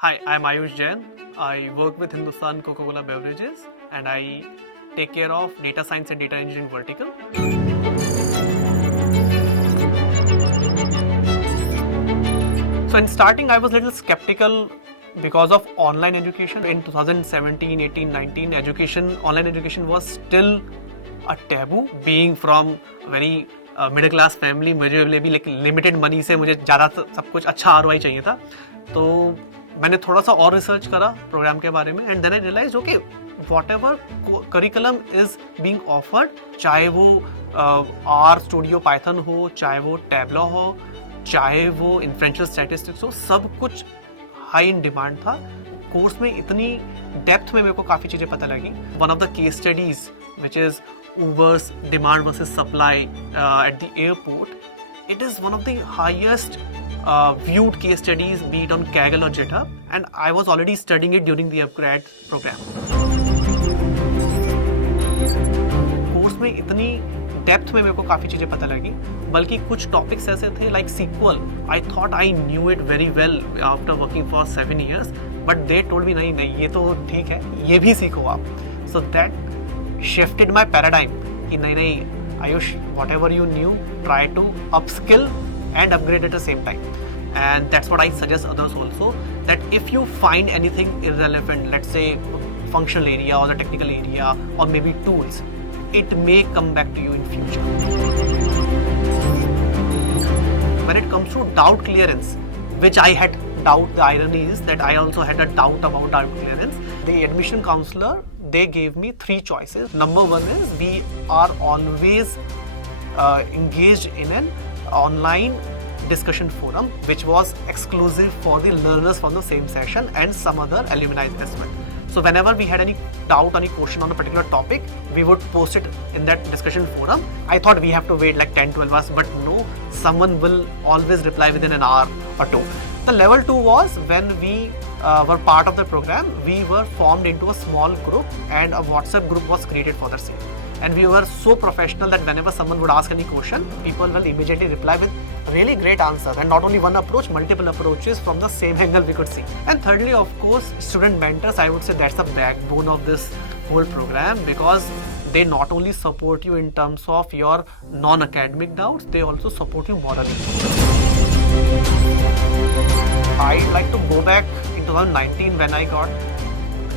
Hi, I'm Ayush Jain. I work with Hindustan Coca-Cola Beverages and I take care of data science and data engineering vertical. So in starting, I was a little skeptical because of online education. In 2017, 18, 19, online education was still a taboo. Being from very middle class family, मुझे भी like limited money से मुझे ज़्यादा सब कुछ अच्छा ROI चाहिए था. तो मैंने थोड़ा सा और रिसर्च करा प्रोग्राम के बारे में and then I realize okay whatever curriculum is being offered, चाहे वो आर स्टूडियो पाइथन हो, चाहे वो टैबलो हो, चाहे वो इन्फ्रेंशियल स्टैटिस्टिक्स हो, सब कुछ हाई इन डिमांड था. कोर्स में इतनी डेप्थ में मेरे को काफ़ी चीज़ें पता लगी. One of the case studies which is Uber's demand versus supply at the airport, it is one of the highest viewed case studies, be it on Kaggle or GitHub, and I was already studying it during the upgrad program. Course में इतनी depth में मेरे को काफ़ी चीज़ें पता लगी, बल्कि कुछ टॉपिक्स ऐसे थे like SQL. I thought I knew it very well after working for 7 years, but they told me नहीं ये तो ठीक है, ये भी सीखो आप. So that shifted my paradigm कि नहीं Ayush, whatever you knew, try to upskill and upgrade at the same time. And that's what I suggest others also, that if you find anything irrelevant, let's say functional area or the technical area or maybe tools, it may come back to you in future. When it comes to doubt clearance, which I had doubt, the irony is that I also had a doubt about doubt clearance. The admission counselor, they gave me 3 choices. Number 1 is we are always engaged in an online discussion forum which was exclusive for the learners from the same session and some other alumni as well. So whenever we had any doubt, any question on a particular topic, we would post it in that discussion forum. I thought we have to wait like 10-12 hours, but no, someone will always reply within an hour or 2. The level 2 was when we were part of the program, we were formed into a small group and a WhatsApp group was created for the same. And we were so professional that whenever someone would ask any question, people will immediately reply with really great answers. And not only one approach, multiple approaches from the same angle we could see. And thirdly, of course, student mentors, I would say that's the backbone of this whole program, because they not only support you in terms of your non-academic doubts, they also support you morally. I'd like to go back in 2019 when I got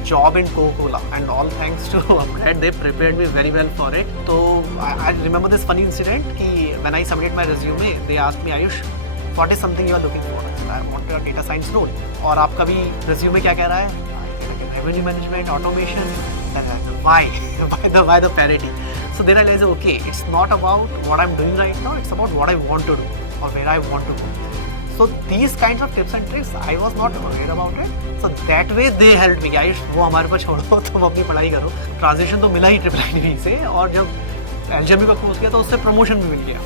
job in Coca-Cola, and all thanks to Upgrad, they prepared me very well for it. So I remember this funny incident कि when I submitted my resume, they asked me, Ayush, what is something you are looking for? I want a data science role. और आपका भी resume क्या कह रहा है? Revenue management, automation. Why? Why the parity? So then I realized, okay, it's not about what I'm doing right now, it's about what I want to do or where I want to go. So these kinds of tips and tricks, I was not worried about it. So that way they helped me. Ayush, वो हमारे पर छोड़ो, तुम अपनी पढ़ाई करो. Transition तो मिला ही ट्रिपल IIT से, और जब LGMU का कोर्स किया तो उससे प्रमोशन भी मिल गया.